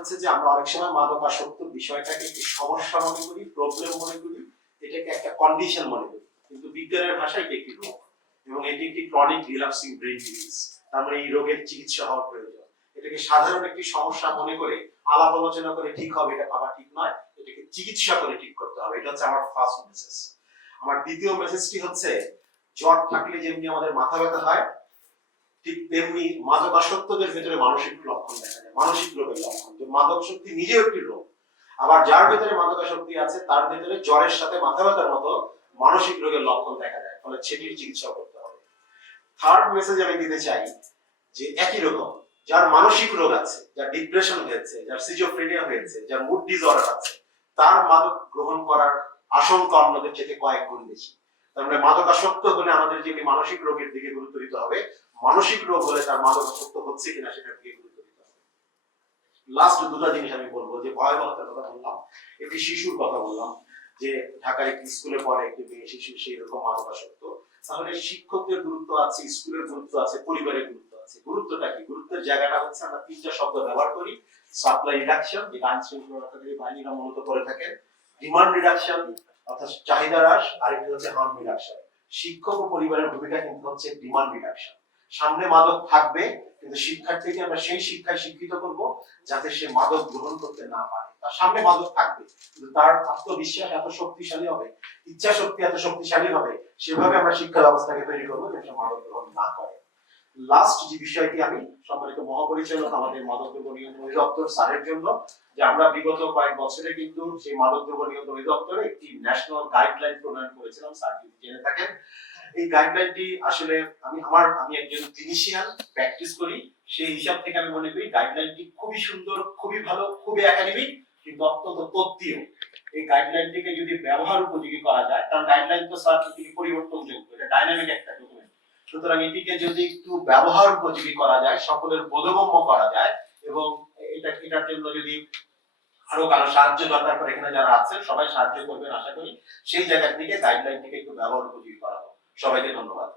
হচ্ছে যে আমরা অনেক সময় মাদকাসক্ত বিষয়টাকে একটি সমস্যা মনে করি প্রবলেম মনে করি, এটাকে একটা কন্ডিশন মনে করি। কিন্তু বিজ্ঞানের ভাষায় এটি একটি রোগ এবং এটি একটি ক্রনিক রিলাপসিং ব্রেন ডিজিজ তার মানে এই রোগের চিকিৎসা হওয়ার প্রয়োজন। এটাকে সাধারণ একটি সমস্যা মনে করে, আলাপ আলোচনা করে ঠিক হবে, এটা ভাবা ঠিক নয়। এটাকে চিকিৎসা করে ঠিক করতে হবে। এটা হচ্ছে আমার ফার্স্ট মেসেজ আমার দ্বিতীয় মেসেজটি হচ্ছে, জ্বর থাকলে যেমনি আমাদের মাথা ব্যথা হয়, ঠিক তেমনি মাদকাসক্তদের ভেতরে মানসিক লক্ষণ দেখা মানসিক রোগের লক্ষণ, যে মাদক শক্তি নিজেও একটি রোগ। আবার যার ভেতরে মাদকাসক্তি আছে, তার ভেতরে জ্বরের সাথে মাথা ব্যথার মতো মানসিক রোগের লক্ষণ দেখা যায়, ফলে সেটির চিকিৎসা করতে হবে। থার্ড মেসেজ আমি দিতে চাই, যে একই রকম, যার মানসিক রোগ আছে, যার ডিপ্রেশন হয়েছে, যার সিজোফ্রেনিয়া হয়েছে, যার মুড ডিসঅর্ডার আছে, তার মাদক গ্রহণ করার আশঙ্কা অন্যদের চেয়ে কয়েক গুণ বেশি। তার মানে মাদকাসক্ত হলে আমাদের যেমনি মানসিক রোগের দিকে গুরুত্ব দিতে হবে, মানসিক রোগ হলে তার মাদকাসক্ত হচ্ছে কিনা সেটার দিকে গুরুত্ব দিতে হবে লাস্ট দুটো জিনিস আমি বলব, যে ভয়াবহতার কথা বললাম, একটি শিশুর কথা বললাম, যে ঢাকায় একটি স্কুলে পড়ে একটি মেয়ে, শিশু সেই রকম মাদকাসক্ত তাহলে শিক্ষকদের গুরুত্ব আছে স্কুলের গুরুত্ব আছে, পরিবারের গুরুত্ব আছে। গুরুত্বটা কি? গুরুত্বের জায়গাটা হচ্ছে আমরা তিনটা শব্দ ব্যবহার করি সাপ্লাই রিডাকশন যেটা আইন শৃঙ্খলা বাহিনীরা মূলত করে থাকেন ডিমান্ড রিডাকশন অর্থাৎ চাহিদা হ্রাস, আরেকটি হচ্ছে হার্ম রিডাকশন শিক্ষক ও পরিবারের ভূমিকা কিন্তু হচ্ছে ডিমান্ড রিডাকশন সামনে মাদক থাকবে, কিন্তু শিক্ষার্থীকে আমরা সেই শিক্ষায় শিক্ষিত করব যাতে সে মাদক গ্রহণ করতে না পারে। তার সামনে মাদক থাকবে, কিন্তু তার আত্মবিশ্বাস এত শক্তিশালী হবে ইচ্ছা শক্তি এত শক্তিশালী হবে, সেভাবে আমরা শিক্ষা ব্যবস্থাকে তৈরি করব যাতে সে মাদক গ্রহণ না করে। লাস্ট যে বিষয়টি আমি সম্মানিত মহাপরিচালক আমাদের মাদক দ্রব্য নিয়ন্ত্রণ অধিদপ্তর স্যারের জন্য, যে আমরা বিগত কয়েক বছরে কিন্তু সেই মাদক দ্রব্য নিয়ন্ত্রণ অধিদপ্তরে একটি ন্যাশনাল গাইডলাইন প্রণয়ন করেছিলাম, স্যার যদি জেনে থাকেন। এই গাইডলাইনটি আসলে আমি আমার, আমি একজন ক্লিনিশিয়ান প্র্যাকটিস করি, সেই হিসাব থেকে আমি মনে করি গাইডলাইনটি খুবই সুন্দর, খুবই ভালো, খুবই একাডেমিক কিন্তু অত্যন্ত তথ্যীয় এই গাইডলাইনটিকে যদি ব্যবহার উপযোগী করা যায় কারণ গাইডলাইন তো স্যার এটিকে পরিবর্তনযোগ্য, এটা ডাইনামিক একটা ডকুমেন্ট সুতরাং এটিকে যদি একটু ব্যবহার উপযোগী করা যায়, সকলের বোধগম্য করা যায়, এবং এটা, এটার জন্য যদি আরও কারও সাহায্য দরকার করে, এখানে যারা আছেন, সবাই সাহায্য করবেন আশা করি, সেই জায়গা থেকে গাইডলাইনটিকে একটু ব্যবহার উপযোগী করা। সবাইকে ধন্যবাদ।